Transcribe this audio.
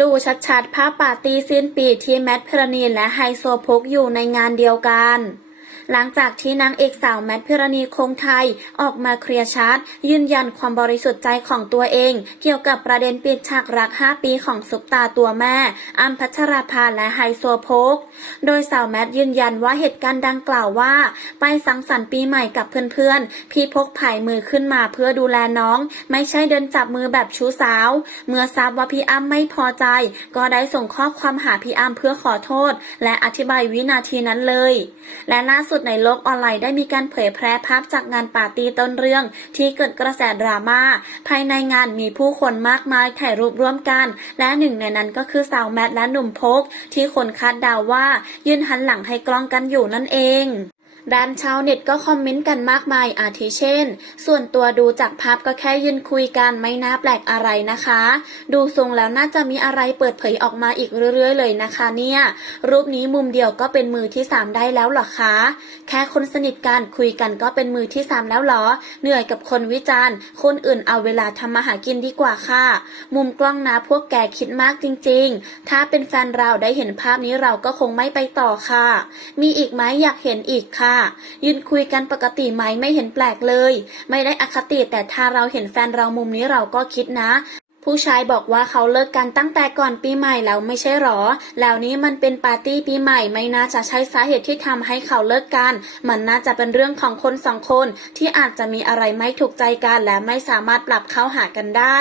ดูชัดๆภาพปาร์ตี้สิ้นปีที่แมทพิรณีและไฮโซโพกอยู่ในงานเดียวกัน หลังจากที่นางเอกสาวแมทพิรณีคงไทย ออกมาเคลียร์ชัด ยืนยันความบริสุทธิ์ใจของตัวเอง เกี่ยวกับประเด็นปิดฉากรัก 5 ปีของซุปตาตัวแม่อัมพัชราภาและไฮโซโพก โดยสาวแมทยืนยันว่าเหตุการณ์ดังกล่าวว่า ไปสังสรรค์ปีใหม่กับเพื่อนๆ พี่พกไผ่มือขึ้นมาเพื่อดูแลน้อง ไม่ใช่เดินจับมือแบบชู้สาว เมื่อทราบว่าพี่อ้ำไม่พอใจ ก็ได้ส่งข้อความหาพี่อ้ำเพื่อขอโทษ และอธิบายวินาทีนั้นเลย และล่าสุดุดในโลกออนไลน์ได้มีการเผยแพร่ภาพจากงานปาร์ตี้ต้นเรื่อง ที่เกิดกระแสดราม่าภายในงานมีผู้คนมากมายถ่ายรูปร่วมกัน และหนึ่งในนั้นก็คือสาวแมทและหนุ่มพก ที่คนคาดเดาว่า ยืนหันหลังให้กล้องกันอยู่นั่นเอง ด้านชาวเน็ตก็คอมเมนต์กันมากมายอาทิเช่น ส่วนตัวดูจากภาพก็แค่ยืนคุยกันไม่น่าแปลกอะไรนะคะ ดูทรงแล้วน่าจะมีอะไรเปิดเผยออกมาอีกเรื่อยๆ เลยนะคะเนี่ย รูปนี้มุมเดียวก็เป็นมือที่สามได้แล้วหรอคะ แค่คนสนิทกันคุยกันก็เป็นมือที่สามแล้วหรอ เหนื่อยกับคนวิจารณ์ คนอื่นเอาเวลาทำมาหากินดีกว่าค่ะ มุมกล้องนะพวกแกคิดมากจริง ๆ ถ้าเป็นแฟนเราได้เห็นภาพนี้เราก็คงไม่ไปต่อค่ะ มีอีกไหมอยากเห็นอีกค่ะยืนคุยกันปกติไหมไม่เห็นแปลกเลย ไม่ได้อคติแต่ถ้าเราเห็นแฟนเรามุมนี้เราก็คิดนะผู้ชายบอกว่าเขาเลิกกันตั้งแต่ก่อนปีใหม่แล้วไม่ใช่หรอ แล้วนี้มันเป็นปาร์ตี้ปีใหม่ไม่น่าจะใช่สาเหตุที่ทำให้เขาเลิกกัน มันน่าจะเป็นเรื่องของคนสองคนที่อาจจะมีอะไรไม่ถูกใจกันและไม่สามารถปรับเข้าหากันได้